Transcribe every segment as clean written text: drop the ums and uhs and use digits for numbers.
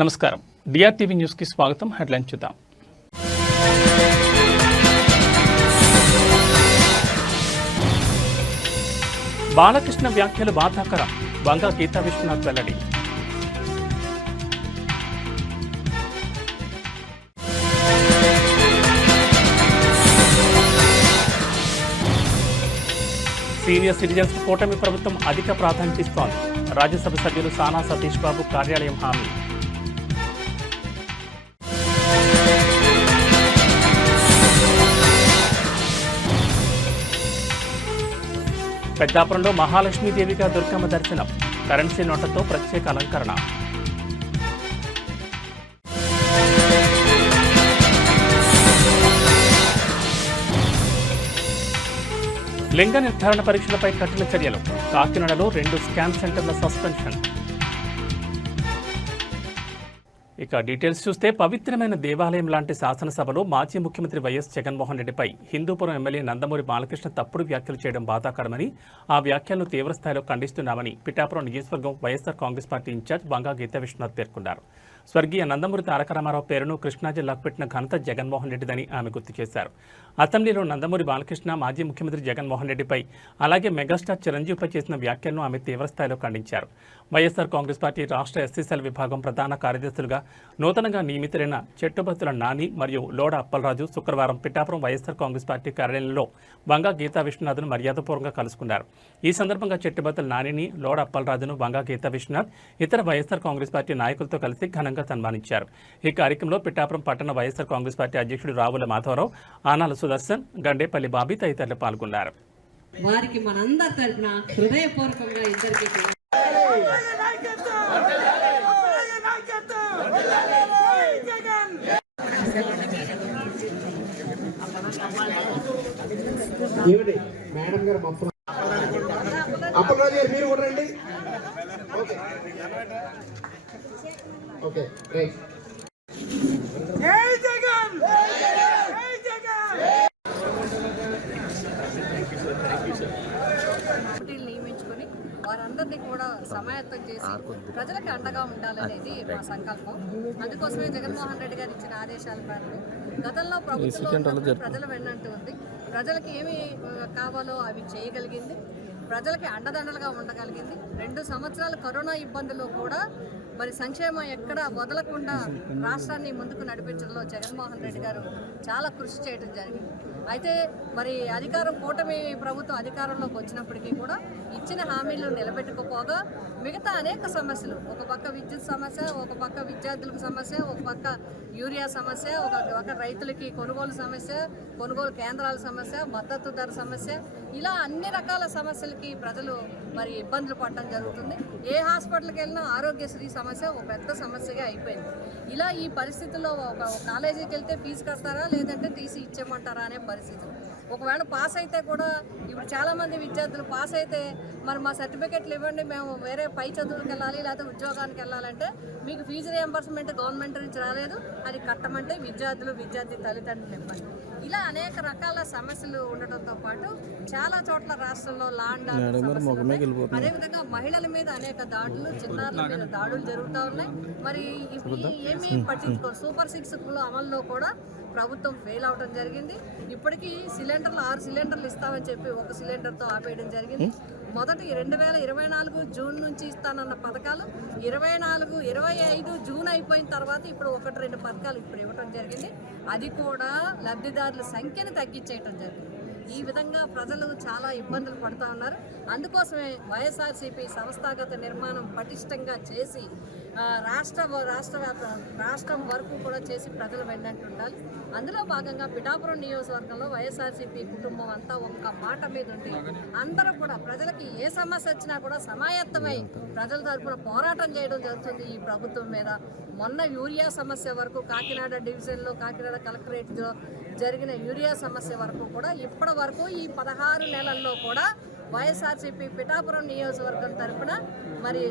నమస్కారం. డిఆర్టీవీ న్యూస్కి స్వాగతం. హెడ్లైన్ చూద్దాం. బాలకృష్ణ వ్యాఖ్యలు బాధాకరం. వంగ గీతా విశ్వనాథ్ వెల్లడి. సీనియర్ సిటిజన్స్ కూటమి ప్రభుత్వం అధిక ప్రాధాన్యత ఇస్తోంది. రాజ్యసభ సభ్యులు సానా సతీష్ బాబు కార్యాలయం హామీ. పెద్దాపురంలో మహాలక్ష్మీదేవిగా దుర్గమ్మ దర్శనం. కరెన్సీ నోట్లతో ప్రత్యేక అలంకరణ. లింగ నిర్ధారణ పరీక్షలపై కఠిన చర్యలు. కాకినాడలో 2 స్కాన్ సెంటర్ల సస్పెన్షన్. ఇక డీటెయిల్స్ చూస్తే, పవిత్రమైన దేవాలయం లాంటి శాసనసభలో మాజీ ముఖ్యమంత్రి వైఎస్ జగన్మోహన్ రెడ్డిపై హిందూపురం ఎమ్మెల్యే నందమూరి బాలకృష్ణ తప్పుడు వ్యాఖ్యలు చేయడం బాధాకరమని, ఆ వ్యాఖ్యలను తీవ్రస్థాయిలో ఖండిస్తున్నామని పిఠాపురం నియోజకవర్గం వైఎస్ఆర్ కాంగ్రెస్ పార్టీ ఇన్ఛార్జ్ బంగా గీతా విశ్వనాథ్ పేర్కొన్నారు. స్వర్గీయ నందమూరి తారక రామారావు పేరును కృష్ణా జిల్లాకు పెట్టిన ఘనత జగన్మోహన్ రెడ్డిదని ఆమె గుర్తు చేశారు. అసెంబ్లీలో నందమూరి బాలకృష్ణ మాజీ ముఖ్యమంత్రి జగన్మోహన్ రెడ్డిపై, అలాగే మెగాస్టార్ చిరంజీవిపై చేసిన వ్యాఖ్యలను ఆమె తీవ్రస్థాయిలో ఖండించారు. వైఎస్ఆర్ కాంగ్రెస్ పార్టీ రాష్ట్ర ఎస్సీసీఎల్ విభాగం ప్రధాన కార్యదర్శులుగా నూతనంగా నియమితులైన చెట్టుబత్తుల నాని మరియు లోడ అప్పలరాజు శుక్రవారం పిఠాపురం వైఎస్ఆర్ కాంగ్రెస్ పార్టీ కార్యాలయంలో బంగా గీతా విశ్వనాథ్ను మర్యాదపూర్వకంగా కలుసుకున్నారు. ఈ సందర్భంగా చెట్టుబత్తుల నానిని, లోడ అప్పలరాజును బంగా గీతా విశ్వనాథ్ ఇతర వైఎస్ఆర్ కాంగ్రెస్ పార్టీ నాయకులతో కలిసి ఘనంగా సన్మానించారు. ఈ కార్యక్రమంలో పిఠాపురం పట్టణ వైఎస్ఆర్ కాంగ్రెస్ పార్టీ అధ్యక్షుడు రావుల మాధవరావు, ఆనాల సుదర్శన్, గండేపల్లి బాబీ తదితరులు పాల్గొన్నారు. వారికి మనందరి తరపున హృదయపూర్వకంగా ఇద్దరికి మేడం గారు అప్పలరాజు గారు మీరు కూడా రండి. Okay right. జై జగన్, జై జగన్. నియమించుకొని వారందరినీ కూడా సమాయత్తం చేసి ప్రజలకు అండగా ఉండాలనేది మా సంకల్పం. అందుకోసమే జగన్మోహన్ రెడ్డి గారు ఇచ్చిన ఆదేశాల మేరకు గతంలో ప్రభుత్వం ప్రజల వెన్నంటూ ఉంది. ప్రజలకు ఏమి కావాలో అవి చేయగలిగింది, ప్రజలకి అండదండలుగా ఉండగలిగింది. 2 సంవత్సరాలు కరోనా ఇబ్బందులు కూడా మరి సంక్షేమం ఎక్కడ వదలకుండా రాష్ట్రాన్ని ముందుకు నడిపించడంలో జగన్మోహన్ రెడ్డి గారు చాలా కృషి చేయడం జరిగింది. అయితే మరి కూటమి ప్రభుత్వం అధికారంలోకి వచ్చినప్పటికీ కూడా ఇచ్చిన హామీలు నిలబెట్టుకోపోగా మిగతా అనేక సమస్యలు, ఒక పక్క విద్యుత్ సమస్య, ఒక పక్క విద్యార్థులకు సమస్య, ఒక పక్క యూరియా సమస్య, ఒక పక్క రైతులకి కొనుగోలు సమస్య, కొనుగోలు కేంద్రాల సమస్య, మద్దతు ధర సమస్య, ఇలా అన్ని రకాల సమస్యలకి ప్రజలు మరి ఇబ్బందులు పడటం జరుగుతుంది. ఏ హాస్పిటల్కి వెళ్ళినా ఆరోగ్యశ్రీ సమస్య ఒక పెద్ద సమస్యగా అయిపోయింది. ఇలా ఈ పరిస్థితుల్లో ఒక కాలేజీకి వెళ్తే ఫీజు కడతారా లేదంటే తీసి ఇచ్చేయమంటారా అనే పరిస్థితులు. ఒకవేళ పాస్ అయితే కూడా ఇప్పుడు చాలామంది విద్యార్థులు పాస్ అయితే మరి మా సర్టిఫికెట్లు ఇవ్వండి, మేము వేరే పై చదువులకు వెళ్ళాలి లేకపోతే ఉద్యోగానికి వెళ్ళాలంటే మీకు ఫీజు రియంబర్స్మెంట్ గవర్నమెంట్ నుంచి రాలేదు, అది కట్టమంటే విద్యార్థి తల్లిదండ్రులు ఇవ్వండి. ఇలా అనేక రకాల సమస్యలు ఉండటంతో పాటు చాలా చోట్ల రాష్ట్రంలో లాండ్ అదేవిధంగా మహిళల మీద అనేక దాడులు, చిన్నారుల మీద దాడులు జరుగుతూ ఉన్నాయి. మరి ఏమీ పట్టించుకోరు. సూపర్ 6 అమల్లో కూడా ప్రభుత్వం ఫెయిల్ అవడం జరిగింది. ఇప్పటికీ 6 సిలిండర్లు ఇస్తామని చెప్పి 1 సిలిండర్తో ఆపేయడం జరిగింది. మొదటి 2024 జూన్ నుంచి ఇస్తానన్న పథకాలు 24, 25 జూన్ అయిపోయిన తర్వాత ఇప్పుడు 1-2 పథకాలు ఇప్పుడు ఇవ్వడం జరిగింది. అది కూడా లబ్ధిదారుల సంఖ్యను తగ్గించేయడం జరిగింది. ఈ విధంగా ప్రజలు చాలా ఇబ్బందులు పడుతూ ఉన్నారు. అందుకోసమే వైఎస్ఆర్సీపీ సంస్థాగత నిర్మాణం పటిష్టంగా చేసి రాష్ట్రం వరకు కూడా చేసి ప్రజలు వెన్నంటూ ఉండాలి. అందులో భాగంగా పిఠాపురం నియోజకవర్గంలో వైఎస్ఆర్సీపీ కుటుంబం అంతా ఒక్క మాట మీద ఉండి అందరూ కూడా ప్రజలకి ఏ సమస్య వచ్చినా కూడా సమాయత్తమై ప్రజల తరఫున పోరాటం చేయడం జరుగుతుంది ఈ ప్రభుత్వం మీద. మొన్న యూరియా సమస్య వరకు కాకినాడ డివిజన్లో, కాకినాడ కలెక్టరేట్లో జరిగిన యూరియా సమస్య వరకు కూడా ఇప్పటి వరకు ఈ 16 నెలల్లో కూడా వైఎస్ఆర్సీపీ పిఠాపురం నియోజకవర్గం తరఫున మరి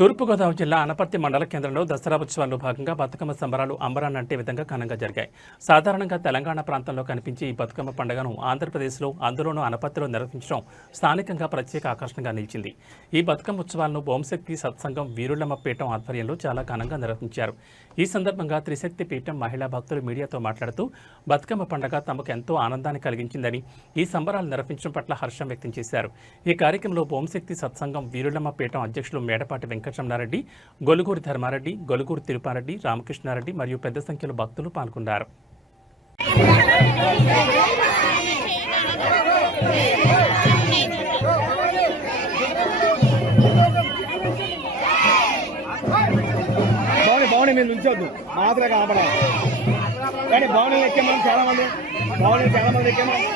తూర్పుగోదావరి జిల్లా అనపర్తి మండల కేంద్రంలో దసరా ఉత్సవాల్లో భాగంగా బతుకమ్మ సంబరాలు అంబరాన్నంటే విధంగా ఘనంగా జరిగాయి. సాధారణంగా తెలంగాణ ప్రాంతంలో కనిపించే ఈ బతుకమ్మ పండుగను ఆంధ్రప్రదేశ్లో, అందులోనూ అనపర్తిలో నిర్వహించడం స్థానికంగా ప్రత్యేక ఆకర్షణగా నిలిచింది. ఈ బతుకమ్మ ఉత్సవాలను ఓంశక్తి సత్సంగం వీరుళ్లమ్మ పీఠం ఆధ్వర్యంలో చాలా ఘనంగా నిర్వహించారు. ఈ సందర్భంగా త్రిశక్తి పీఠం మహిళా భక్తులు మీడియాతో మాట్లాడుతూ బతుకమ్మ పండుగ తమకు ఎంతో ఆనందాన్ని కలిగించిందని, ఈ సంబరాలు నిర్వహించడం పట్ల హర్షం వ్యక్తం చేశారు. ఈ కార్యక్రమంలో ఓంశక్తి సత్సంగం వీరుళ్లమ్మ పీఠం అధ్యక్షులు మేడపాటి వెంకటరమణారెడ్డి, గొలుగూరి ధర్మారెడ్డి, గొలుగూరి తిరుపారెడ్డి, రామకృష్ణారెడ్డి మరియు పెద్ద సంఖ్యలో భక్తులు పాల్గొన్నారు. బాగుంది, మీరు నుంచొద్దు, మాత్రమే కనపడాలి. కానీ బాగుంది ఎక్కేమని చాలా మంది, బాగుంది చాలా మంది ఎక్కేమని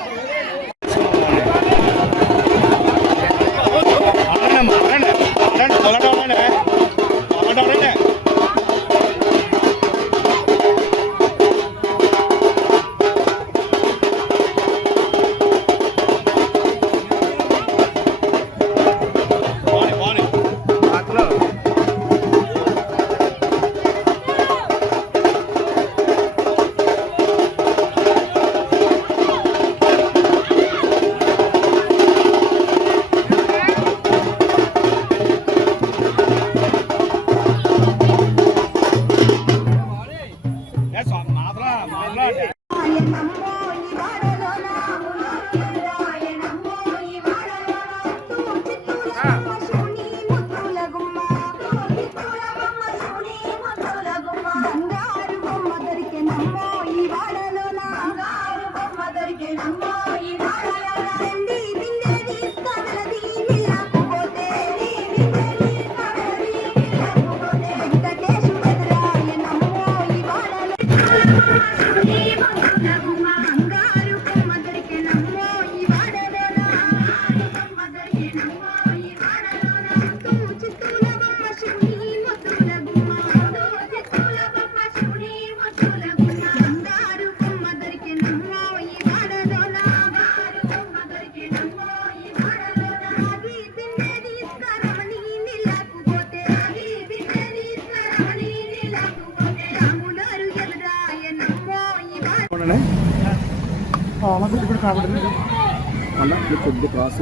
కొద్ది క్రాస్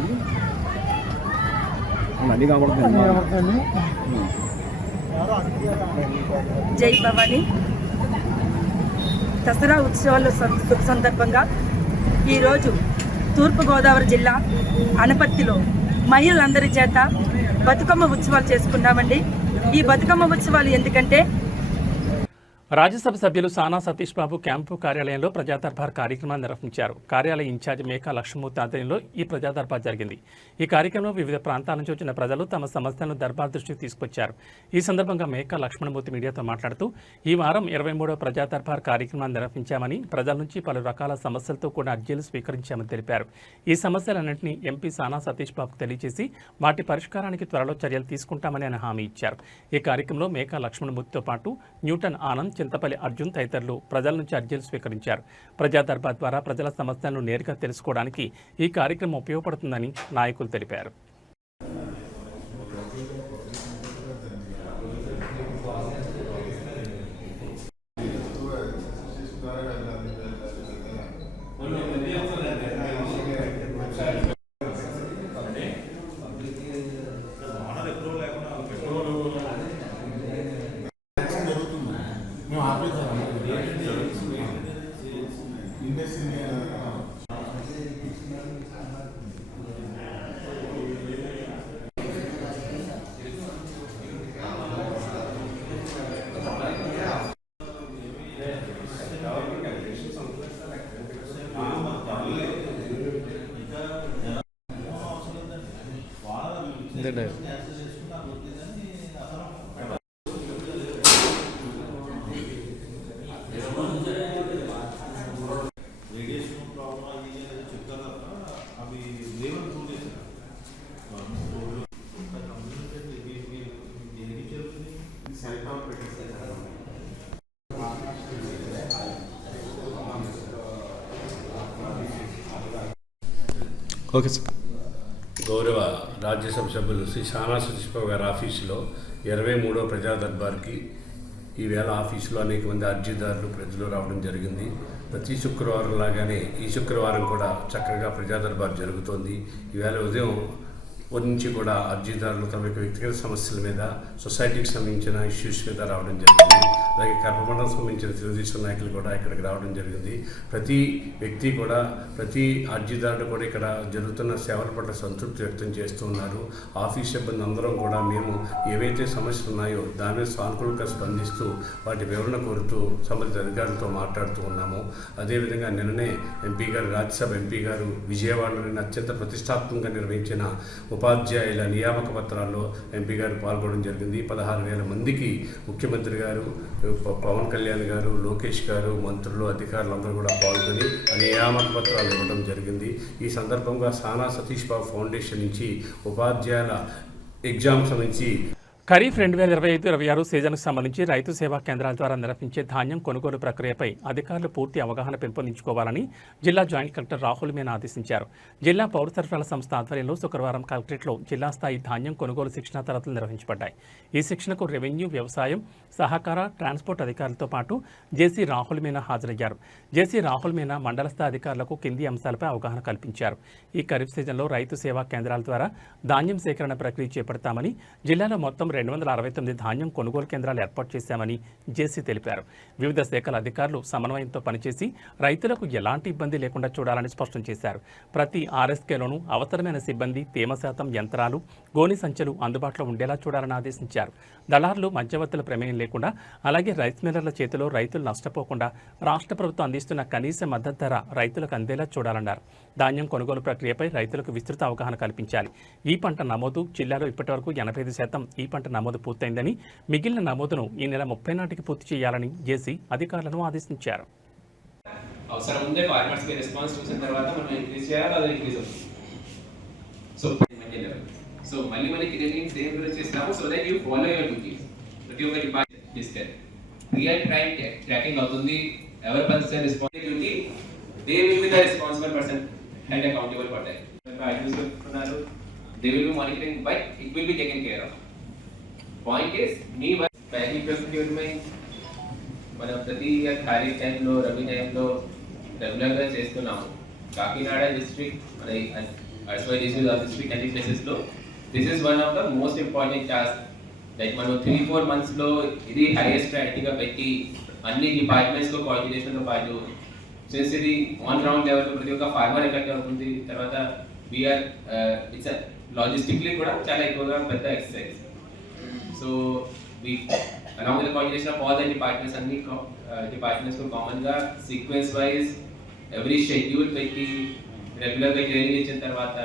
అన్నీ కనబడుతుంది. జై భవాని. దసరా ఉత్సవాల సందర్భంగా ఈరోజు తూర్పుగోదావరి జిల్లా అనపర్తిలో మహిళలందరి చేత బతుకమ్మ ఉత్సవాలు చేసుకున్నామండి. ఈ బతుకమ్మ ఉత్సవాలు ఎందుకంటే రాజ్యసభ సభ్యులు సానా సతీష్ బాబు క్యాంపు కార్యాలయంలో ప్రజా దర్బార్ కార్యక్రమాన్ని నిర్వహించారు. కార్యాలయ ఇన్ఛార్జ్ మేకా లక్ష్మూర్తి ఆధ్వర్యంలో ఈ ప్రజా దర్బార్ జరిగింది. ఈ కార్యక్రమంలో వివిధ ప్రాంతాల నుంచి వచ్చిన ప్రజలు తమ సమస్యలను దర్బార్ దృష్టికి తీసుకొచ్చారు. ఈ సందర్భంగా మేకా లక్ష్మణమూర్తి మీడియాతో మాట్లాడుతూ ఈ వారం 23వ ప్రజా దర్బార్ కార్యక్రమాన్ని నిర్వహించామని, ప్రజల నుంచి పలు రకాల సమస్యలతో కూడా అర్జీలు స్వీకరించామని తెలిపారు. ఈ సమస్యలన్నింటినీ ఎంపీ సానా సతీష్ బాబుకు తెలియజేసి వాటి పరిష్కారానికి త్వరలో చర్యలు తీసుకుంటామని ఆయన హామీ ఇచ్చారు. ఈ కార్యక్రమంలో మేకా లక్ష్మణమూర్తితో పాటు న్యూటన్ ఆనంద్, చింతపల్లి అర్జున్ తదితరులు ప్రజల నుంచి అర్జీలు స్వీకరించారు. ప్రజా దర్బార్ ద్వారా ప్రజల సమస్యలను నేరుగా తెలుసుకోవడానికి ఈ కార్యక్రమం ఉపయోగపడుతుందని నాయకులు తెలిపారు. Okay sir. గౌరవ రాజ్యసభ సభ్యులు శ్రీ సానా సతీష్ బాబు గారి ఆఫీసులో 23వ ప్రజా దర్బార్కి ఈవేళ ఆఫీసులో అనేక మంది అర్జీదారులు ప్రజలు రావడం జరిగింది. ప్రతి శుక్రవారం లాగానే ఈ శుక్రవారం కూడా చక్కగా ప్రజా దర్బార్ జరుగుతోంది. ఈవేళ ఉదయం నుంచి కూడా అర్జీదారులు తమ యొక్క వ్యక్తిగత సమస్యల మీద, సొసైటీకి సంబంధించిన ఇష్యూస్ మీద రావడం జరిగింది. అలాగే కర్మమండలం సంబంధించిన తెలుగుదేశం నాయకులు కూడా ఇక్కడికి రావడం జరిగింది. ప్రతి వ్యక్తి కూడా, ప్రతి అర్జీదారుడు కూడా ఇక్కడ జరుగుతున్న సేవల పట్ల సంతృప్తి వ్యక్తం చేస్తూ ఉన్నారు. ఆఫీస్ సిబ్బంది అందరం కూడా మేము ఏవైతే సమస్యలు ఉన్నాయో దాని మీద సానుకూలంగా స్పందిస్తూ వాటి వివరణ కోరుతూ సంబంధిత అధికారులతో మాట్లాడుతూ ఉన్నాము. అదేవిధంగా నిన్ననే ఎంపీ గారు, రాజ్యసభ ఎంపీ గారు విజయవాడలోని అత్యంత ప్రతిష్టాత్మకంగా నిర్వహించిన ఉపాధ్యాయుల నియామక పత్రాల్లో ఎంపీ గారు పాల్గొనడం జరిగింది. 16,000 మందికి ముఖ్యమంత్రి గారు, పవన్ కళ్యాణ్ గారు, లోకేష్ గారు, మంత్రులు, అధికారులందరూ కూడా పాల్గొని నియామక పత్రాలు ఇవ్వడం జరిగింది. ఈ సందర్భంగా సానా సతీష్ బాబు ఫౌండేషన్ నుంచి ఉపాధ్యాయుల ఎగ్జామ్ సంబంధించి ఖరీఫ్ 2025-26 సీజన్కు సంబంధించి రైతు సేవా కేంద్రాల ద్వారా నిర్వహించే ధాన్యం కొనుగోలు ప్రక్రియపై అధికారులు పూర్తి అవగాహన పెంపొందించుకోవాలని జిల్లా జాయింట్ కలెక్టర్ రాహుల్ మీనా ఆదేశించారు. జిల్లా పౌర సరఫరాల సంస్థ ఆధ్వర్యంలో శుక్రవారం కలెక్టరేట్లో జిల్లా స్థాయి ధాన్యం కొనుగోలు శిక్షణా తరగతులు నిర్వహించబడ్డాయి. ఈ శిక్షణకు రెవెన్యూ, వ్యవసాయం, సహకార, ట్రాన్స్పోర్ట్ అధికారులతో పాటు జేసీ రాహుల్ మీనా హాజరయ్యారు. జేసీ రాహుల్ మీనా మండల స్థాయి అధికారులకు కింది అంశాలపై అవగాహన కల్పించారు. ఈ ఖరీఫ్ సీజన్లో రైతు సేవా కేంద్రాల ద్వారా ధాన్యం సేకరణ ప్రక్రియ చేపడతామని, జిల్లాలో మొత్తం 269 ధాన్యం కొనుగోలు కేంద్రాలు ఏర్పాటు చేశామని జేసీ తెలిపారు. వివిధ శాఖల అధికారులు సమన్వయంతో పనిచేసి రైతులకు ఎలాంటి ఇబ్బంది లేకుండా చూడాలని స్పష్టం చేశారు. ప్రతి ఆర్ఎస్కేలోనూ అవసరమైన సిబ్బంది, తేమ శాతం, యంత్రాలు, గోని సంచులు అందుబాటులో ఉండేలా చూడాలని ఆదేశించారు. దళారులు, మధ్యవర్తుల ప్రమేయం లేకుండా, అలాగే రైస్ మిల్లర్ల చేతిలో రైతులు నష్టపోకుండా రాష్ట్ర ప్రభుత్వం అందిస్తున్న కనీస మద్దతు ధర రైతులకు అందేలా చూడాలన్నారు. ధాన్యం కొనుగోలు ప్రక్రియపై రైతులకు విస్తృత అవగాహన కల్పించాలి. ఈ పంట నమోదు జిల్లాలో ఇప్పటివరకు 85% ఈ పంట నమోదు పూర్తయిందని, మిగిలిన నమోదును ఈ నెల 30 నాటికి పూర్తి చేయాలని జేసీ అధికారులను ఆదేశించారు. అవసరం ఉంటే ఫార్మర్స్ కి రెస్పాన్స్ చూసిన తర్వాత మనం ఇంక్రీజ్ చేయాలి, అది ఇంక్రీజ్ అవుతుంది. సో మళ్ళీ క్రియేటింగ్ సేమ్ గురించి చేస్తాము so that you follow your duties. ప్రతి ఒక్క department discuss real time tracking అవుతుంది. Ever person responsible duty, they will be the responsible person and accountable for that. They will be monitoring but it will be taken care of. Point is మీ పైకి procurement మనం ప్రతి ఖాళీ టైంలో, రబీ టైంలో రెగ్యులర్గా చేస్తున్నాము. కాకినాడ డిస్ట్రిక్ట్, మన అర్స్వై డిస్ట్రిక్ట్ అన్ని ప్లేసెస్లో this is one of the most important task. Like మనం 3-4 మంత్స్లో ఇది హైయెస్ట్ ప్రయారిటీగా పెట్టి అన్ని డిపార్ట్మెంట్స్లో కోఆర్డినేషన్తో పాటు, సిన్స్ ఇది ఆన్ గ్రౌండ్ లెవెల్లో ప్రతి ఒక్క ఫార్మర్ ఎఫెక్ట్ అవుతుంది. తర్వాత వీఆర్ ఇట్స్ లాజిస్టిక్లీ కూడా చాలా ఎక్కువగా పెద్ద exercise. So we along with the coordination of all the departments and departments को common గా sequence wise every schedule పెట్టి రెగ్యులర్ గా ట్రైనింగ్ ఇచ్చిన తర్వాత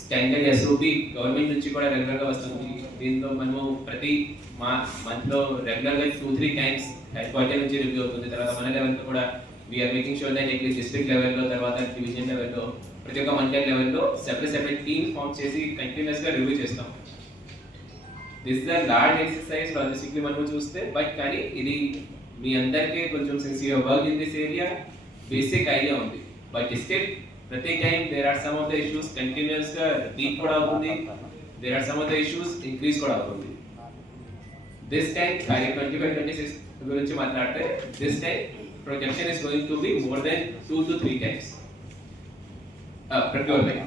స్టాండర్డ్ SOP గవర్నమెంట్ నుంచి కూడా రెగ్యులర్ గా వస్తుంది. దీంతో మనము ప్రతి మంత్ లో రెగ్యులర్ గా 2-3 టైమ్స్ హెడ్ క్వార్టర్ నుంచి రివ్యూ అవుతుంది. తర్వాత మన లెవెల్ లో కూడా we're making sure that at least district లెవెల్లో, తర్వాత డివిజన్ లెవెల్లో, ప్రతి ఒక్క మండల్ లెవెల్లో సెపరేట్ టీమ్స్ ఫామ్ చేసి కంటిన్యూస్ గా రివ్యూ చేస్తాం. This is a large exercise logistically మనం చూస్తే, బట్ కానీ ఇది మీ అందరికీ కొంచెం since you work in this area basic idea ఉంది. బట్ స్టిల్ ప్రతి time there are some of the issues continuous గా రిపీట్ కూడా అవుతుంది, there are some of the issues increase కూడా అవుతుంది. దిస్ టైం 2025-26 గురించి మాట్లాడితే this time projection is going to be more than 2 to 3 times procurement.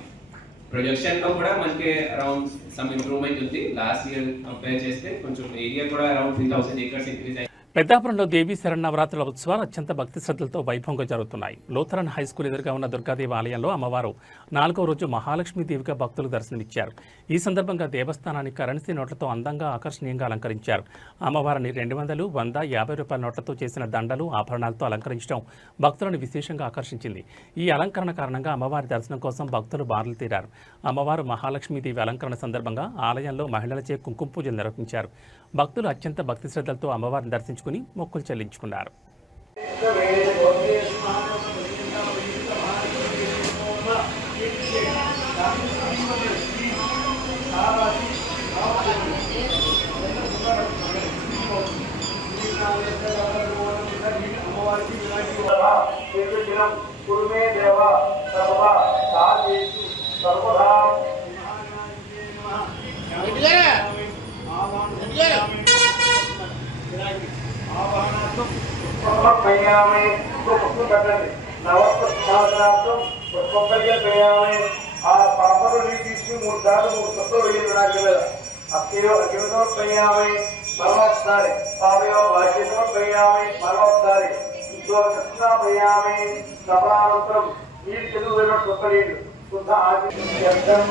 Projection లో కూడా మనకి అరౌండ్ సమ్ ఇంప్రూవ్మెంట్ ఉంది. లాస్ట్ ఇయర్ కంపేర్ చేస్తే కొంచెం ఏరియా కూడా అరౌండ్ 3,000 acres ఇంక్రీజ్ అయింది. పెద్దాపురంలో దేవీ శరన్నవరాత్రుల ఉత్సవాలు అత్యంత భక్తి శ్రద్ధలతో వైభవంగా జరుగుతున్నాయి. లూథరన్ హై స్కూల్ ఎదురుగా ఉన్న దుర్గాదేవి ఆలయంలో అమ్మవారు 4వ రోజు మహాలక్ష్మీదేవిగా భక్తులు దర్శనమిచ్చారు. ఈ సందర్భంగా దేవస్థానాన్ని కరెన్సీ నోట్లతో అందంగా, ఆకర్షణీయంగా అలంకరించారు. అమ్మవారిని 200, 100, 50 రూపాయల నోట్లతో చేసిన దండలు, ఆభరణాలతో అలంకరించడం భక్తులను విశేషంగా ఆకర్షించింది. ఈ అలంకరణ కారణంగా అమ్మవారి దర్శనం కోసం భక్తులు బారులు తీరారు. అమ్మవారు మహాలక్ష్మీదేవి అలంకరణ సందర్భంగా ఆలయంలో మహిళలచే కుంకుమ పూజలు నిర్వహించారు. భక్తులు అత్యంత భక్తి శ్రద్ధలతో అమ్మవారిని దర్శించుకుని మొక్కులు చెల్లించుకున్నారు. ఆవాహనార్థం సమర్పయామి. పుష్పం పెట్టండి. నవస్త్రార్థం పుష్పంగా చేయాలి. ఆ పాపలు నీరు తీసుకుని 3 సార్లు 3 సత్తులు వేయాలి. నాకు లేదా సమర్పయామి. మరొకసారి పాపయో భాగ్య సమర్పయామి. మరొకసారి కృష్ణాపయామి. సమానంతరం నీరు చెరువు కొత్తలేదు శుద్ధ ఆదిత్యం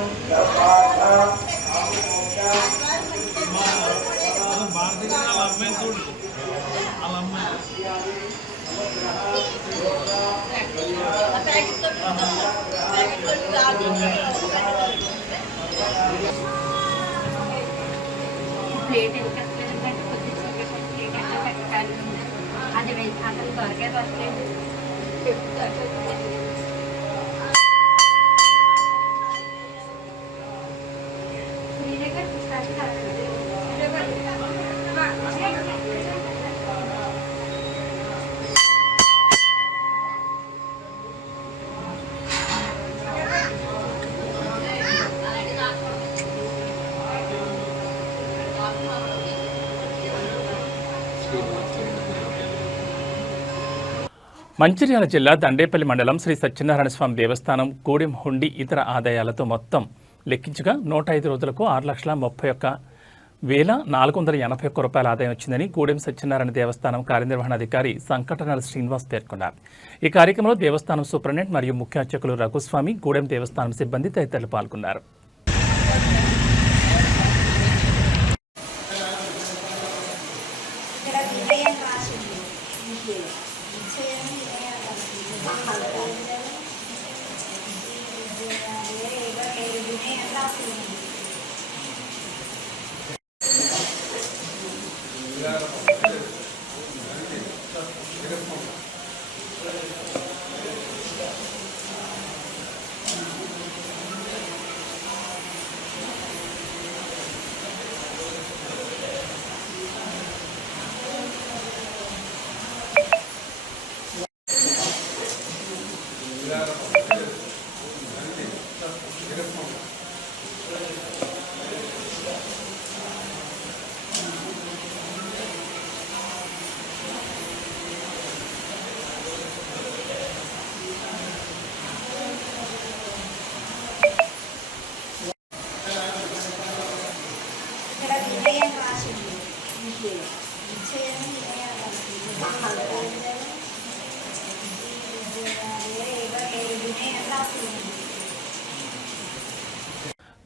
ప్లేట్ ఎంత కొద్దిగా పెట్టాలి. అది అసలు దొరికే వస్తుంది. మంచిర్యాల జిల్లా దండేపల్లి మండలం శ్రీ సత్యనారాయణ స్వామి దేవస్థానం గూడెం హుండీ ఇతర ఆదాయాలతో మొత్తం లెక్కించగా 105 రోజులకు 6,31,481 రూపాయల ఆదాయం వచ్చిందని గూడెం సత్యనారాయణ దేవస్థానం కార్యనిర్వహణాధికారి సంకటనాల శ్రీనివాస్ పేర్కొన్నారు. ఈ కార్యక్రమంలో దేవస్థానం సూపరింటెండెంట్ మరియు ముఖ్య అర్చకులు రఘుస్వామి, గూడెం దేవస్థానం సిబ్బంది తదితరులు పాల్గొన్నారు.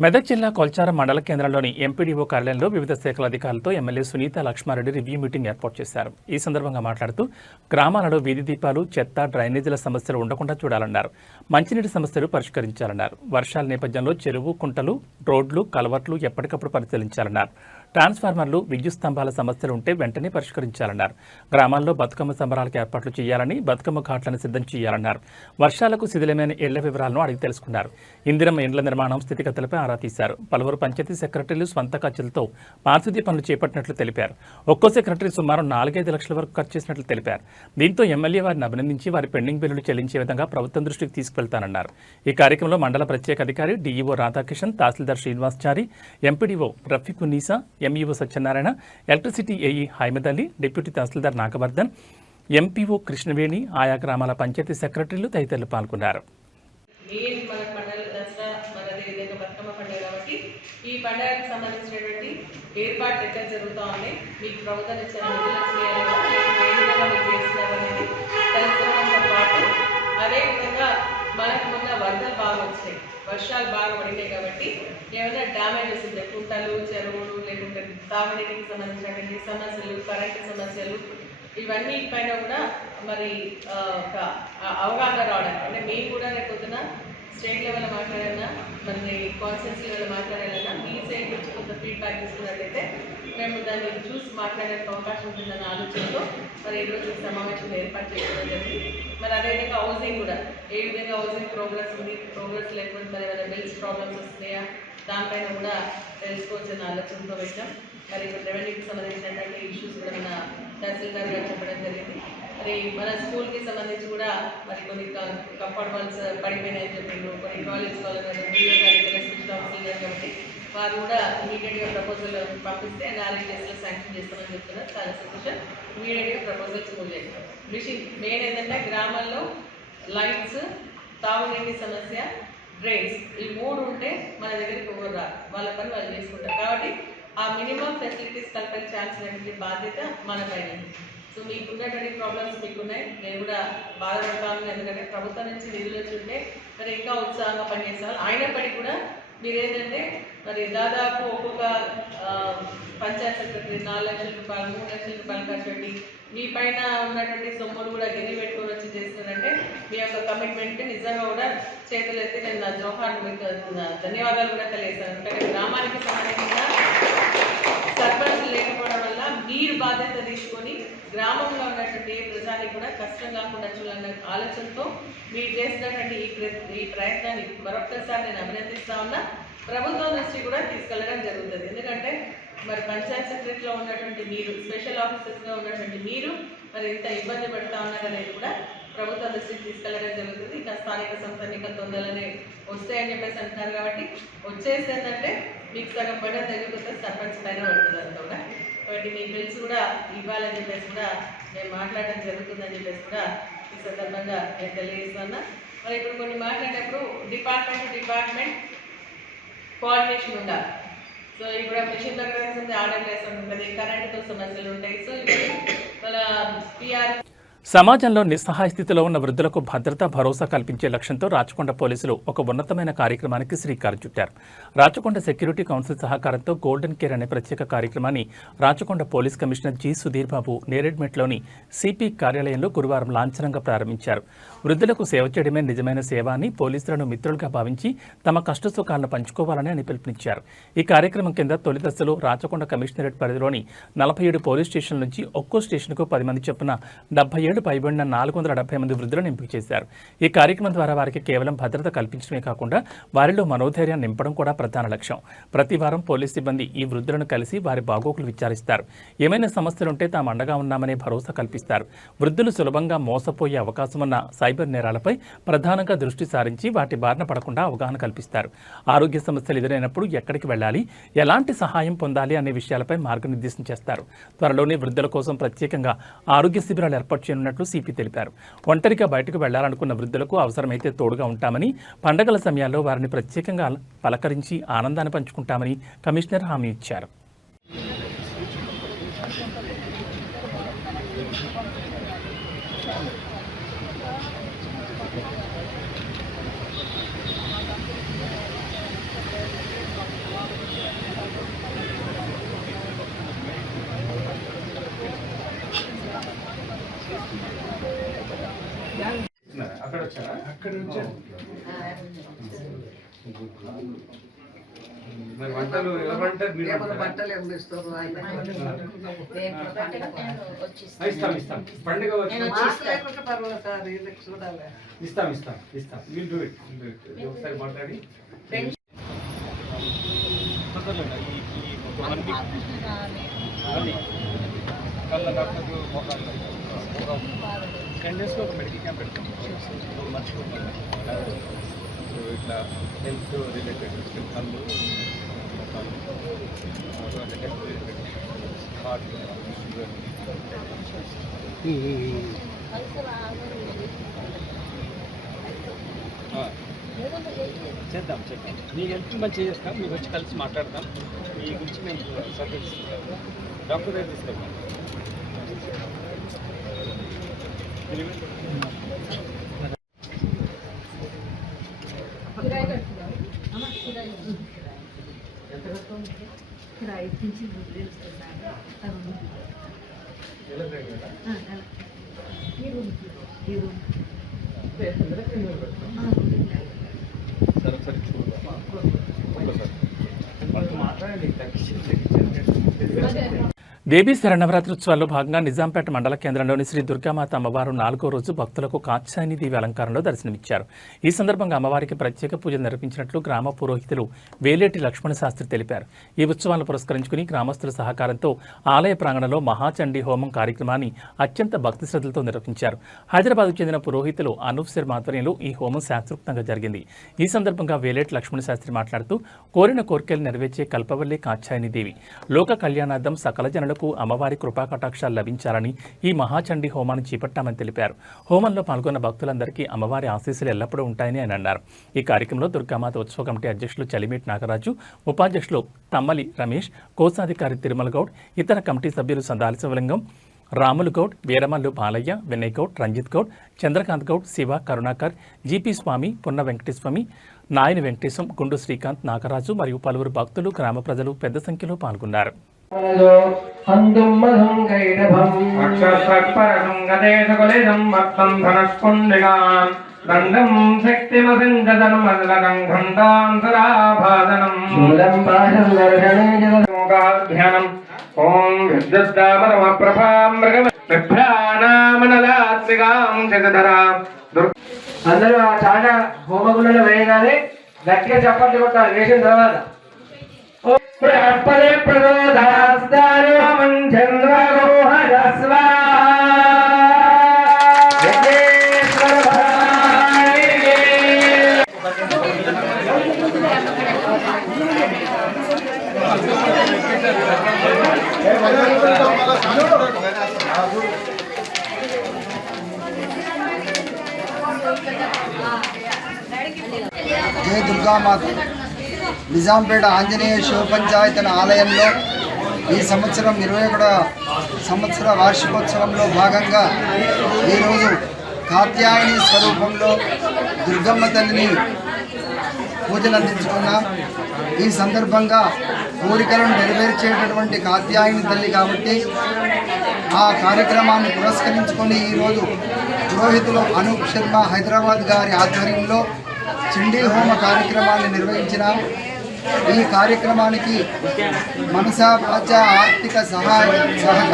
మెదక్ జిల్లా కొల్చారం మండల కేంద్రంలోని ఎంపీడీఓ కార్యాలయంలో వివిధ శాఖల అధికారులతో MLA Sunitha Lakshmareddy review meeting ఏర్పాటు చేశారు. ఈ సందర్భంగా మాట్లాడుతూ గ్రామాలలో వీధి దీపాలు, చెత్త, డ్రైనేజీల సమస్యలు ఉండకుండా చూడాలన్నారు. మంచినీటి సమస్యలు పరిష్కరించాలన్నారు. వర్షాల నేపథ్యంలో చెరువు, కుంటలు, రోడ్లు, కలవట్లు ఎప్పటికప్పుడు పరిశీలించాలన్నారు. ట్రాన్స్ఫార్మర్లు, విద్యుత్ స్తంభాల సమస్యలు ఉంటే వెంటనే పరిష్కరించాలన్నారు. గ్రామాల్లో బతుకమ్మ సంబరాలకు ఏర్పాట్లు చేయాలని, బతుకమ్మ ఘాట్లను సిద్ధం చేయాలన్నారు. వర్షాలకు శిథిలమైన ఇళ్ల వివరాలను అడిగి తెలుసుకున్నారు. ఇందిరమ్మ ఇండ్ల నిర్మాణం స్థితిగతులపై ఆరా తీశారు. పలువురు పంచాయతీ సెక్రటరీలు స్వంత ఖర్చులతో పారిశుద్ధ్య పనులు చేపట్టినట్లు తెలిపారు. ఒక్కో సెక్రటరీ సుమారు 4-5 లక్షల వరకు ఖర్చు చేసినట్లు తెలిపారు. దీంతో ఎమ్మెల్యే వారిని అభినందించి వారి పెండింగ్ బిల్లులు చెల్లించే విధంగా ప్రభుత్వం దృష్టికి తీసుకువెళ్తానన్నారు. ఈ కార్యక్రమంలో మండల ప్రత్యేక అధికారి DEO Radhakishan, tahsildar Srinivaschari, MPDO Rafeequnnisa, MEO Satyanarayana, electricity AE Haimad Ali, deputy tahsildar Nagavardhan, MPO Krishnaveni, ఆయా గ్రామాల పంచాయతీ సెక్రటరీలు తదితరులు పాల్గొన్నారు. ఈ పండుగకు సంబంధించినటువంటి ఏర్పాట్లు ఎక్కడ జరుగుతూ ఉన్నాయి, మీకు ప్రభుత్వం ఇచ్చిన తెలుసుకోవడంతో పాటు అదేవిధంగా మనకు మొన్న వరదలు బాగా వచ్చాయి, వర్షాలు బాగా పడినాయి కాబట్టి ఏమైనా డ్యామేజెస్ ఉంటాయి, కుంటలు, చెరువులు, లేకుంటే తాగునీటికి సంబంధించినటువంటి సమస్యలు, కరెంటు సమస్యలు, ఇవన్నీ పైన కూడా మరి ఒక అవగాహన రావడానికి, అంటే మేము కూడా రేపు పొద్దున స్టేట్ లెవెల్లో మాట్లాడాలన్నా, మరి కాన్స్టిట్యూన్సీ లెవెల్లో మాట్లాడాలన్నా మీ సైడ్ నుంచి కొంత ఫీడ్బ్యాక్ తీసుకున్నట్లయితే మేము దాన్ని చూసి మాట్లాడడానికి అవకాశం ఉంటుందన్న ఆలోచనతో మరి ఈరోజు సమావేశం ఏర్పాటు చేయడం జరిగింది. మరి అదేవిధంగా హౌసింగ్ కూడా ఏ విధంగా హౌసింగ్ ప్రోగ్రెస్ ఉంది, ప్రోగ్రెస్ లేకపోతే మరి ఏమైనా బిల్స్ ప్రాబ్లమ్స్ వస్తున్నాయా, దానిపైన కూడా తెలుసుకోవచ్చన్న ఆలోచనతో పెట్టాం. మరి ఇప్పుడు రెవెన్యూకి సంబంధించినటువంటి ఇష్యూస్ కూడా మన తహసీల్దార్ గారు చెప్పడం జరిగింది. మరి మన స్కూల్కి సంబంధించి కూడా మరి కొన్ని కంఫర్ట్ వాల్స్ పడిపోయినాయని చెప్పిండ్రు, కొన్ని కాలేజ్ కాబట్టి వారు కూడా ఇమీడియట్గా ప్రపోజల్ పంపిస్తే NRHSలో శాంక్షన్ చేస్తామని చెప్తున్నారు. చాలా సంతోషం. ఇమీడియట్గా ప్రపోజల్స్ మూవ్ చేస్తాం. మెయిన్ ఏంటంటే గ్రామాల్లో లైట్స్, తాగునీటి సమస్య, డ్రైన్స్ ఈ 3 ఉంటే మన దగ్గరికి ఎవరు రారు, వాళ్ళ పని వాళ్ళు చేసుకుంటారు. కాబట్టి ఆ మినిమం ఫెసిలిటీస్ కల్పించాల్సినటువంటి బాధ్యత మన పైన. సో మీకు ఉన్నటువంటి ప్రాబ్లమ్స్ మీకున్నాయి, నేను కూడా బాధపడతాను. ఎందుకంటే ప్రభుత్వం నుంచి నిధులు వచ్చి ఉంటే మరి ఇంకా ఉత్సాహంగా పనిచేస్తారు. అయినప్పటికీ కూడా మీరేంటంటే మరి దాదాపు ఒక్కొక్క పంచాయత్ సెక్రటరీ 4 లక్షల రూపాయలు, 3 లక్షల రూపాయలు ఖర్చు పెట్టి మీ పైన ఉన్నటువంటి సొమ్ములు కూడా గిరి పెట్టుకొని వచ్చి చేస్తున్నారంటే మీ యొక్క కమిట్మెంట్ నిజంగా కూడా చేతులు ఎత్తి నేను నా జోహార్ మీకు ధన్యవాదాలు కూడా తెలియజేస్తాను. ఎందుకంటే గ్రామానికి సంబంధించిన సర్పంచ్ లేకపోవడం వల్ల మీరు బాధ్యత తీసుకొని గ్రామంలో ఉన్నటువంటి ప్రజానికి కూడా కష్టం కాకుండా చూడాలన్న ఆలోచనతో మీరు చేసినటువంటి ఈ ప్రయత్నాన్ని మరొకసారి నేను అభినందిస్తా ఉన్నా. ప్రభుత్వం దృష్టి కూడా తీసుకెళ్ళడం జరుగుతుంది. ఎందుకంటే మరి పంచాయత్ సెక్రటరీలో ఉన్నటువంటి మీరు, స్పెషల్ ఆఫీసర్స్గా ఉన్నటువంటి మీరు మరి ఇంత ఇబ్బంది పడుతూ ఉన్నారనేది కూడా ప్రభుత్వ దృష్టికి తీసుకెళ్ళడం జరుగుతుంది. ఇంకా స్థానిక సంస్థ ఎన్నికల తొందరలోనే వస్తాయని చెప్పేసి అంటున్నారు. కాబట్టి వచ్చేసి ఏంటంటే మీకు సగం పడే తగ్గిపోతే సర్పంచ్ పైన పడుతుంది అంతా కూడా. కాబట్టి మీ బిల్స్ కూడా ఇవ్వాలని చెప్పేసి కూడా మేము మాట్లాడడం జరుగుతుందని చెప్పేసి కూడా ఈ సందర్భంగా నేను తెలియజేస్తున్నా. మరి ఇప్పుడు కొన్ని మాట్లాడేటప్పుడు డిపార్ట్మెంట్ కోఆర్డినేషన్ ఉండాలి. సో ఇప్పుడు మిషన్ దగ్గర ఆర్డర్ ఉంటుంది, కరెంటుతో సమస్యలు ఉంటాయి. సో ఇప్పుడు మన PR సమాజంలో నిస్సహాయ స్థితిలో ఉన్న వృద్ధులకు భద్రత, భరోసా కల్పించే లక్ష్యంతో రాచకొండ పోలీసులు ఒక ఉన్నతమైన కార్యక్రమానికి శ్రీకారం చుట్టారు. రాచకొండ సెక్యూరిటీ కౌన్సిల్ సహకారంతో గోల్డెన్ కేర్ అనే ప్రత్యేక కార్యక్రమాన్ని Rachakonda police commissioner G. Sudheer Babu నేరేడ్మెట్లోని సిపి కార్యాలయంలో గురువారం లాంఛనంగా ప్రారంభించారు. వృద్ధులకు సేవ చేయడమే నిజమైన సేవ అని, పోలీసులను మిత్రులుగా భావించి తమ కష్టసుఖాలను పంచుకోవాలని అని పిలుపునిచ్చారు. ఈ కార్యక్రమం కింద తొలి దశలో రాచకొండ కమిషనరేట్ పరిధిలోని 47 పోలీస్ స్టేషన్ల నుంచి ఒక్కో స్టేషన్కు 10 మంది చొప్పున 77 పైబడిన 470 మంది వృద్ధులను ఎంపిక చేశారు. ఈ కార్యక్రమం ద్వారా వారికి కేవలం భద్రత కల్పించడమే కాకుండా వారిలో మనోధైర్యాన్ని నింపడం కూడా ప్రధాన లక్ష్యం. ప్రతి వారం పోలీస్ సిబ్బంది ఈ వృద్ధులను కలిసి వారి బాగోగులు విచారిస్తారు. ఏమైనా సమస్యలుంటే తాము అండగా ఉన్నామనే భరోసా కల్పిస్తారు. వృద్ధులు సులభంగా మోసపోయే అవకాశం ఉన్న సైబర్ నేరాలపై ప్రధానంగా దృష్టి సారించి వాటి బారిన పడకుండా అవగాహన కల్పిస్తారు. ఆరోగ్య సమస్యలు ఎదురైనప్పుడు ఎక్కడికి వెళ్ళాలి, ఎలాంటి సహాయం పొందాలి అనే విషయాలపై మార్గనిర్దేశం చేస్తారు. త్వరలోనే వృద్ధుల కోసం ప్రత్యేకంగా ఆరోగ్య శిబిరాలు ఏర్పాటు చేయనున్నట్లు సిపి తెలిపారు. ఒంటరిగా బయటకు వెళ్లాలనుకున్న వృద్ధులకు అవసరమైతే తోడుగా ఉంటామని, పండగల సమయాల్లో వారిని ప్రత్యేకంగా పలకరించి ఆనందాన్ని పంచుకుంటామని కమిషనర్ హామీ ఇచ్చారు. మరి వంటలు ఎలా వంటారు మీరు? ఇస్తాం పండుగ ఇస్తాం విల్ డూ ఇట్ ఒకసారి మాట్లాడి కళ్ళ డాక్టర్లు 10 డేస్లో ఒక మెడికల్ క్యాంప్ పెడతాం. మర్చిపోతాం. సో ఇట్లా హెల్త్ రిలేటెడ్ కళ్ళు, హార్ట్, షుగర్. చేద్దాం మీ హెల్త్ మంచిగా చేస్తాం. మీకు వచ్చి కలిసి మాట్లాడతాం. మీ గురించి మేము సర్వీస్ ఇస్తాం. డాక్టర్ దగ్గర తీసుకెళ్తాం. దేవీ శరణవరాత్రోత్సవాల్లో భాగంగా నిజాంపేట మండల కేంద్రంలోని శ్రీ దుర్గామాత అమ్మవారు 4వ రోజు భక్తులకు కాత్యాయని దేవి అలంకారంలో దర్శనమిచ్చారు. ఈ సందర్భంగా అమ్మవారికి ప్రత్యేక పూజలు నిర్వహించినట్లు గ్రామ పురోహితులు వేలేటి లక్ష్మణ శాస్త్రి తెలిపారు. ఈ ఉత్సవాలను పురస్కరించుకుని గ్రామస్తుల సహకారంతో ఆలయ ప్రాంగణంలో మహాచండీ హోమం కార్యక్రమాన్ని అత్యంత భక్తి శ్రద్ధలతో నిర్వహించారు. హైదరాబాద్కు చెందిన పురోహితులు అనూప్ శర్మ ఆధ్వర్యంలో ఈ హోమం శాస్త్రోక్తంగా జరిగింది. ఈ సందర్భంగా వేలేటి లక్ష్మణ శాస్త్రి మాట్లాడుతూ కోరిన కోరికలు నెరవేర్చే కల్పవల్లి కాత్యాయని దేవి లోక కళ్యాణార్థం సకల జనులకు అమ్మవారి కృపాకటాక్షాలు లభించాలని ఈ మహాచండీ హోమాన్ని చేపట్టామని తెలిపారు. హోమంలో పాల్గొన్న భక్తులందరికీ అమ్మవారి ఆశీస్సులు ఎల్లప్పుడూ ఉంటాయని ఆయన అన్నారు. ఈ కార్యక్రమంలో దుర్గామాత ఉత్సవ కమిటీ అధ్యక్షులు చలిమేటి నాగరాజు, ఉపాధ్యక్షులు తమ్మలి రమేష్, కోశాధికారి తిరుమల గౌడ్, ఇతర కమిటీ సభ్యులు సందాలి శివలింగం, రాములు గౌడ్, వీరమల్లు బాలయ్య, వినయ్ గౌడ్, రంజిత్ గౌడ్, చంద్రకాంత్ గౌడ్, శివ, కరుణాకర్, జీపీ స్వామి, పున్న వెంకటేశ్వమి, నాయని వెంకటేశం, గుండు శ్రీకాంత్, నాగరాజు మరియు పలువురు భక్తులు, గ్రామ ప్రజలు పెద్ద సంఖ్యలో పాల్గొన్నారు. దండం శక్తిమసింజన్మల్లకం ఘంటాంతరాభాదనం ఓం విద్యుద్దామరమప్రభాం మృగభ్రానామనలాత్మికాం చతుధరా. అందరూ ఆ చాట హోమగుండంలో వేయగానే గట్టిగా చప్పట్లు కొట్టాలి. వేసిన తర్వాత బృహస్పతి ప్రచోదయాస్తారోమం చంద్రగోహరస్వా జయ దుర్గామాత నిజాంపేట ఆంజనేయ శివ పంచాయతన ఆలయంలో ఈ సంవత్సరం 21వ సంవత్సర వార్షికోత్సవంలో భాగంగా ఈరోజు కాత్యాయని స్వరూపంలో దుర్గమ్మ తల్లిని పూజలు అందించుకున్నాం. ఈ సందర్భంగా కోరికలను నెరవేర్చేటటువంటి కాత్యాయని తల్లి కాబట్టి ఆ కార్యక్రమాన్ని పురస్కరించుకొని ఈరోజు పురోహితులు అనూప్ శర్మ హైదరాబాద్ గారి ఆధ్వర్యంలో చండీ హోమ కార్యక్రమాన్ని నిర్వహించిన ఈ కార్యక్రమానికి మనసా వాచ ఆర్థిక సహాయం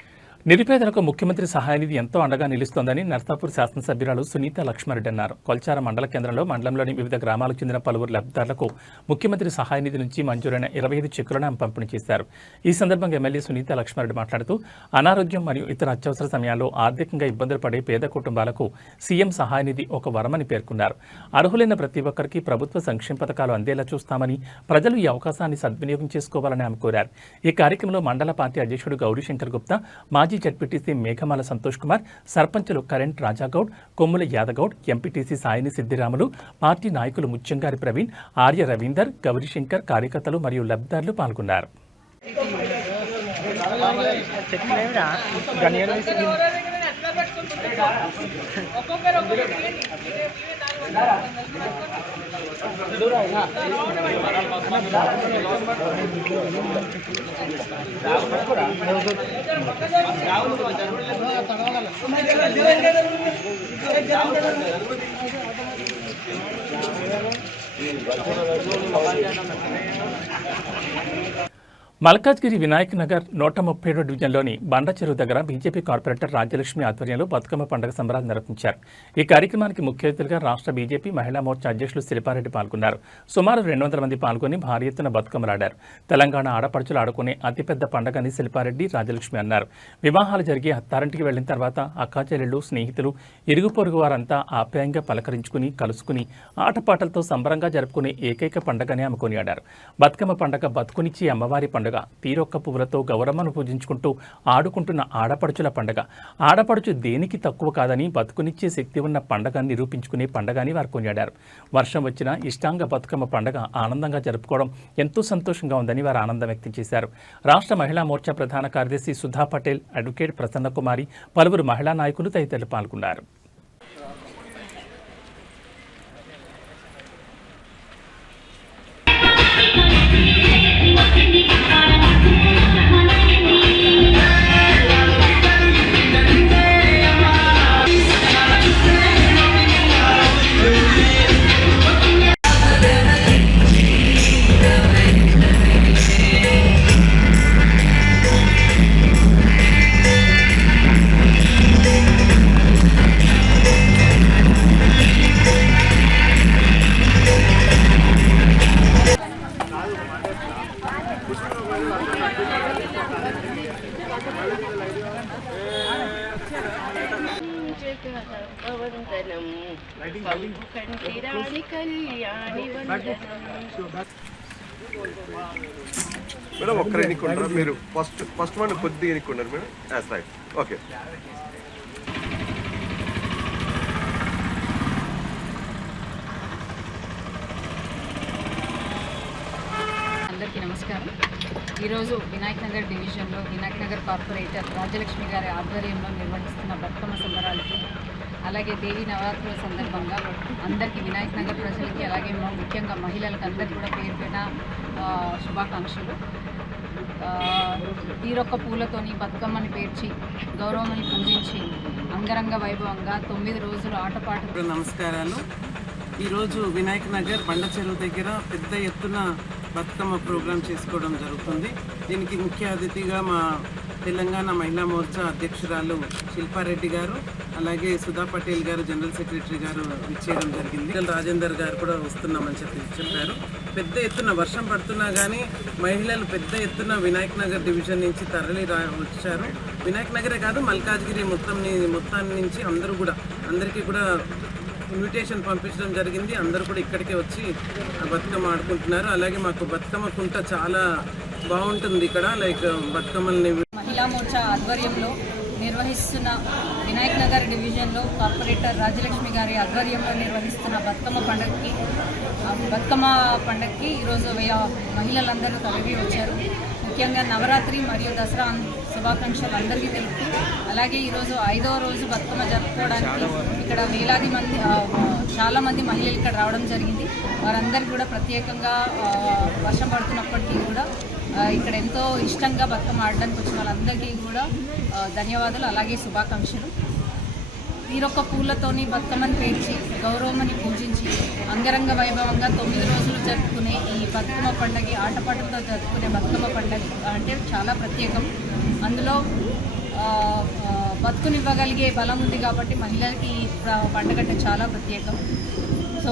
నిరుపేదలకు ముఖ్యమంత్రి సహాయనిధి ఎంతో అండగా నిలుస్తోందని నర్సాపూర్ శాసనసభ్యురాలు సునీత లక్ష్మారెడ్డి అన్నారు. కొల్చార మండల కేంద్రంలో మండలంలోని వివిధ గ్రామాలకు చెందిన పలువురు లబ్ధిదారులకు ముఖ్యమంత్రి సహాయనిధి నుంచి మంజూరైన 25 చెక్కులను ఆమె పంపిణీ చేశారు. ఈ సందర్భంగా ఎమ్మెల్యే సునీత లక్ష్మారెడ్డి మాట్లాడుతూ అనారోగ్యం మరియు ఇతర అత్యవసర సమయాల్లో ఆర్థికంగా ఇబ్బందులు పడే పేద కుటుంబాలకు సీఎం సహాయనిధి ఒక వరమని పేర్కొన్నారు. అర్హులైన ప్రతి ఒక్కరికి ప్రభుత్వ సంక్షేమ పథకాలు అందేలా చూస్తామని, ప్రజలు ఈ అవకాశాన్ని సద్వినియోగం చేసుకోవాలని ఆమె కోరారు. ఈ కార్యక్రమంలో మండల పార్టీ అధ్యక్షుడు గౌరీశంకర్ గుప్తా, మాజీ జడ్పీటీసీ మేఘమాల సంతోష్ కుమార్, సర్పంచులు కరెంట్ రాజాగౌడ్, కొమ్ముల యాదగౌడ్, ఎంపీటీసీ సాయిని సిద్దిరాములు, పార్టీ నాయకులు ముత్యంగారి ప్రవీణ్, ఆర్య రవీందర్, గౌరీశంకర్, కార్యకర్తలు మరియు లబ్ధిదారులు పాల్గొన్నారు. మల్కాజ్గిరి వినాయక్ నగర్ 137 డివిజన్లోని బండచెరువు దగ్గర బీజేపీ కార్పొరేటర్ రాజ్యలక్ష్మి ఆధ్వర్యంలో బతుకమ్మ పండుగ సంబరాలు నిర్వహించారు. ఈ కార్యక్రమానికి ముఖ్య అతిథులుగా రాష్ట్ర బీజేపీ మహిళా మోర్చా అధ్యక్షులు శిల్పారెడ్డి పాల్గొన్నారు. సుమారు 200 మంది పాల్గొని భారీ ఎత్తున బతుకమ్మలాడారు. తెలంగాణ ఆడపడుచులు ఆడుకునే అతిపెద్ద పండుగని శిల్పారెడ్డి, రాజ్యలక్ష్మి అన్నారు. వివాహాలు జరిగి అత్తారింటికి వెళ్లిన తర్వాత అక్కాచెల్లెళ్లు, స్నేహితులు, ఇరుగు పొరుగు వారంతా ఆప్యాయంగా పలకరించుకుని, కలుసుకుని ఆటపాటలతో సంబరంగా జరుపుకునే ఏకైక పండుగని ఆమె కొనియాడారు. బతుకమ్మ పండుగ బతుకునిచ్చి అమ్మవారి పండుగ, తీరొక్క పువ్వులతో గౌరమ్మను పూజించుకుంటూ ఆడుకుంటున్న ఆడపడుచుల పండుగ. ఆడపడుచు దేనికి తక్కువ కాదని, బతుకునిచ్చే శక్తి ఉన్న పండుగ నిరూపించుకునే పండుగ అని వారు కొనియాడారు. వర్షం వచ్చినా ఇష్టాంగ బతుకమ్మ పండుగ ఆనందంగా జరుపుకోవడం ఎంతో సంతోషంగా ఉందని వారు ఆనందం వ్యక్తం చేశారు. రాష్ట్ర మహిళా మోర్చా ప్రధాన కార్యదర్శి సుధా పటేల్, అడ్వకేట్ ప్రసన్న కుమారి, పలువురు మహిళా నాయకులు తదితరులు పాల్గొన్నారు. వందనం కంపు కంటి రాణి కళ్యాణి వందనం. మేడం ఒక్కరు ఎన్నుకుంటారా మీరు? ఫస్ట్ వన్ కొద్దిగా ఎన్నుకున్నారు మేడం. Right, okay. అందరికీ నమస్కారం. ఈరోజు వినాయక్ నగర్ డివిజన్లో వినాయక్ నగర్ కార్పొరేటర్ రాజలక్ష్మి గారి ఆధ్వర్యంలో నిర్వహిస్తున్న బతుకమ్మ సంబరాలకి, అలాగే దేవి నవరాత్రుల సందర్భంగా అందరికీ వినాయక్ నగర్ ప్రజలకి, అలాగే ముఖ్యంగా మహిళలకు అందరికీ కూడా పేరు పైన శుభాకాంక్షలు. తీరొక్క పూలతోని బతుకమ్మని పేర్చి గౌరవమని పూజించి అంగరంగ వైభవంగా 9 రోజులు ఆటపాట. నమస్కారాలు. ఈరోజు వినాయక్ నగర్ బండ చెరువు దగ్గర పెద్ద ఎత్తున బతుకమ్మ ప్రోగ్రాం చేసుకోవడం జరుగుతుంది. దీనికి ముఖ్య అతిథిగా మా తెలంగాణ మహిళా మోర్చా అధ్యక్షురాలు శిల్పారెడ్డి గారు, అలాగే సుధా పటేల్ గారు జనరల్ సెక్రటరీ గారు ఇచ్చేయడం జరిగింది. రాజేందర్ గారు కూడా వస్తున్నామని చెప్పారు. పెద్ద ఎత్తున వర్షం పడుతున్నా కానీ మహిళలు పెద్ద ఎత్తున వినాయక్ నగర్ డివిజన్ నుంచి తరలి వచ్చారు. వినాయక్ నగరే కాదు, మల్కాజ్గిరి మొత్తాన్ని నుంచి అందరికీ కూడా ఇన్విటేషన్ పంపించడం జరిగింది. అందరూ కూడా ఇక్కడికే వచ్చి బతుకమ్మ ఆడుకుంటున్నారు. అలాగే మాకు బతుకమ్మ కుంట చాలా బాగుంటుంది ఇక్కడ. లైక్ బతుకమ్మల్ని మహిళా మోర్చా ఆధ్వర్యంలో నిర్వహిస్తున్న వినాయక్ నగర్ డివిజన్లో కార్పొరేటర్ రాజలక్ష్మి గారి ఆధ్వర్యంలో నిర్వహిస్తున్న బతుకమ్మ పండగకి ఈరోజు మహిళలందరూ తరలి వచ్చారు. ముఖ్యంగా నవరాత్రి మరియు దసరా శుభాకాంక్షలు అందరికీ తెలుపుతూ, అలాగే ఈరోజు 5వ రోజు బతుకమ్మ జరుపుకోవడానికి ఇక్కడ వేలాది మంది చాలామంది మహిళలు ఇక్కడ రావడం జరిగింది. వారందరికీ కూడా ప్రత్యేకంగా వర్షం పడుతున్నప్పటికీ కూడా ఇక్కడ ఎంతో ఇష్టంగా బతుకమ్మ ఆడడానికి వచ్చిన వాళ్ళందరికీ కూడా ధన్యవాదాలు, అలాగే శుభాకాంక్షలు. తీరొక్క పూలతోని బతుకమ్మని పేర్చి గౌరవమని పూజించి అంగరంగ వైభవంగా 9 రోజులు జరుపుకునే ఈ బతుకమ్మ పండుగ, ఆటపాటలతో జరుపుకునే బతుకమ్మ పండుగ అంటే చాలా ప్రత్యేకం. అందులో బతుకునివ్వగలిగే బలం ఉంది కాబట్టి మహిళలకి ఈ పండుగ అంటే చాలా ప్రత్యేకం. సో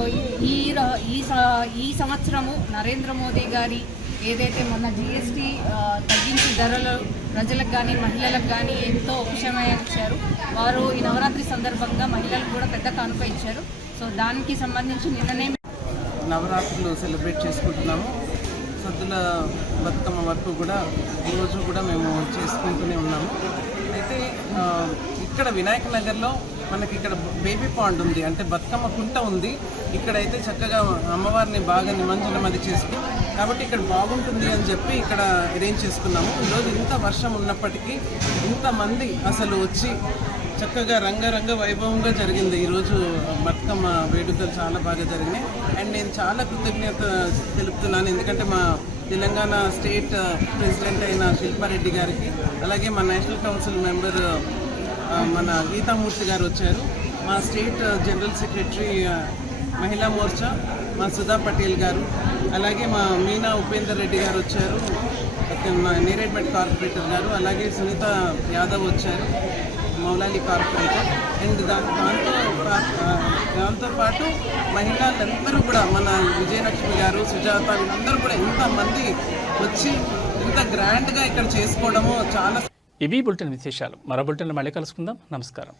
ఈ సంవత్సరము నరేంద్ర మోదీ గారి ఏదైతే మొన్న GST తగ్గించి ధరలు ప్రజలకు కానీ మహిళలకు కానీ ఎంతో ఉపశమనం ఇచ్చారు. వారు ఈ నవరాత్రి సందర్భంగా మహిళలకు కూడా పెద్ద కానుక ఇచ్చారు. సో దానికి సంబంధించి నిన్ననే నవరాత్రులు సెలబ్రేట్ చేసుకుంటున్నాము. సద్దుల బతుకమ్మ వరకు కూడా ఈరోజు కూడా మేము చేసుకుంటూనే ఉన్నాము. అయితే ఇక్కడ వినాయక నగర్లో మనకి ఇక్కడ బేబీ పాండ్ ఉంది, అంటే బతుకమ్మ కుంట ఉంది. ఇక్కడైతే చక్కగా అమ్మవారిని బాగా నిమజ్జనం అది చేసుకుని కాబట్టి ఇక్కడ బాగుంటుంది అని చెప్పి ఇక్కడ అరేంజ్ చేసుకున్నాము. ఈరోజు ఇంత వర్షం ఉన్నప్పటికీ ఇంతమంది అసలు వచ్చి చక్కగా రంగరంగ వైభవంగా జరిగింది. ఈరోజు బతుకమ్మ వేడుకలు చాలా బాగా జరిగినాయి. అండ్ నేను చాలా కృతజ్ఞత తెలుపుతున్నాను, ఎందుకంటే మా తెలంగాణ స్టేట్ ప్రెసిడెంట్ అయిన శిల్పారెడ్డి గారికి, అలాగే మా నేషనల్ కౌన్సిల్ మెంబర్ మన గీతామూర్తి గారు వచ్చారు, మా స్టేట్ జనరల్ సెక్రటరీ మహిళా మోర్చా మా సుధా పటేల్ గారు, అలాగే మా మీనా ఉపేందర్ రెడ్డి గారు వచ్చారు, నేరేడ్మెట్ కార్పొరేటర్ గారు, అలాగే సునీత యాదవ్ వచ్చారు, మౌలాలి కార్పొరేటర్. అండ్ దాంతోపాటు మహిళలందరూ కూడా మన విజయలక్ష్మి గారు, సుజాత, వీళ్ళందరూ కూడా ఇంతమంది వచ్చి ఇంత గ్రాండ్గా ఇక్కడ చేసుకోవడము చాలా. ఇవి బులెటిన్ విశేషాలు. మరో బులెటిన్లో మళ్ళీ కలుసుకుందాం. నమస్కారం.